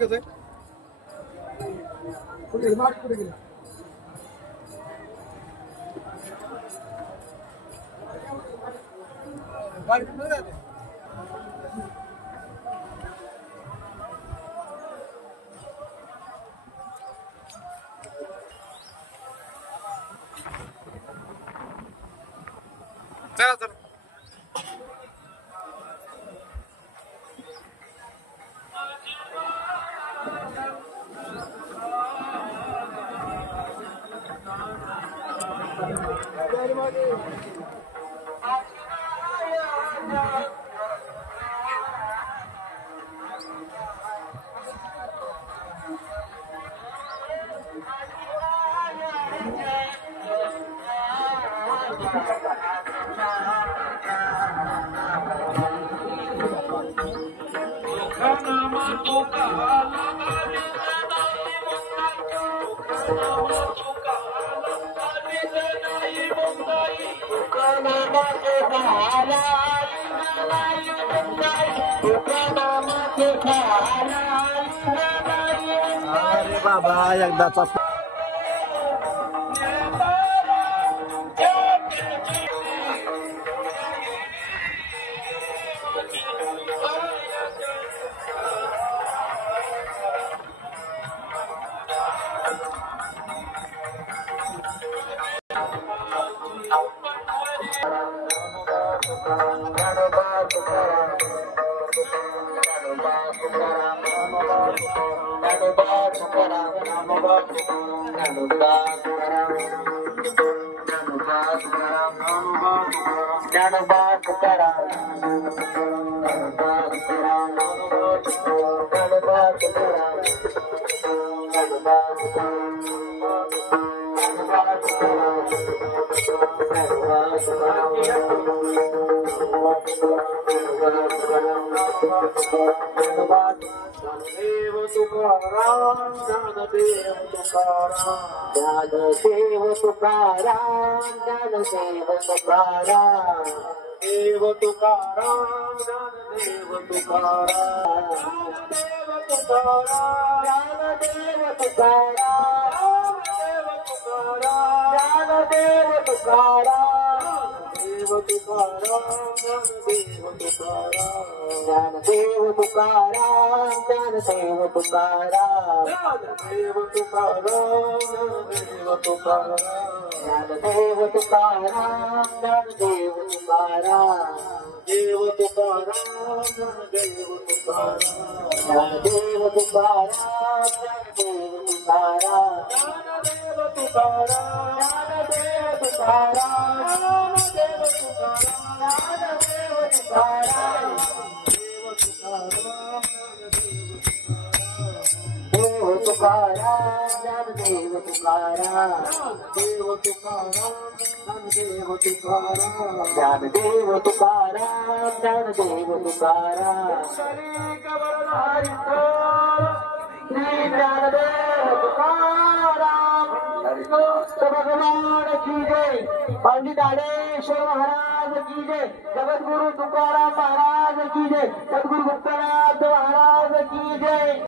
कसं आहे कुठे मार्च कुठे गेला गाडी कुठे जाते चला चला अरे बाबा एकदाचा ज्ञानदेव तुकाराम ज्ञानदेव तुकाराम ज्ञानदेव तुकाराम ज्ञानदेव तुकाराम देव तुकाराम ज्ञानदेव तुकाराम ज्ञानदेव तुकाराम ज्ञानदेव तुकाराम ज्ञानदेव तुकाराम ज्ञानदेव तुकाराम देव तुकाराम ज्ञानदेव तुकाराम ज्ञानदेव तुकाराम ज्ञानदेव तुकाराम ज्ञानदेव तुकाराम ज्ञानदेव तुकाराम ज्ञानदेव तुकाराम ज्ञानदेव तुकाराम देव तुकाराम ज्ञानदेव तुकाराम ज्ञानदेव तुकाराम ज्ञानदेव तुकाराम ज्ञानदेव तुकाराम ज्ञानदेव तुकाराम ज्ञानदेव तुकाराम ज्ञानदेव तुकाराम देव तुकाराम देव तुकाराम ज्ञानदेव तुकाराम देव तुकाराम ज्ञानदेव तुकाराम ज्ञानदेव तुकाराम ज्ञानदेव तुकाराम श्री गवरधारितो श्री ज्ञानदेव तुकाराम तो भगवान की जय पंडित आडेश्वर महाराज की जय जगद्गुरु तुकाराम महाराज की जय सद्गुरु गुप्तनाथ महाराज की जय।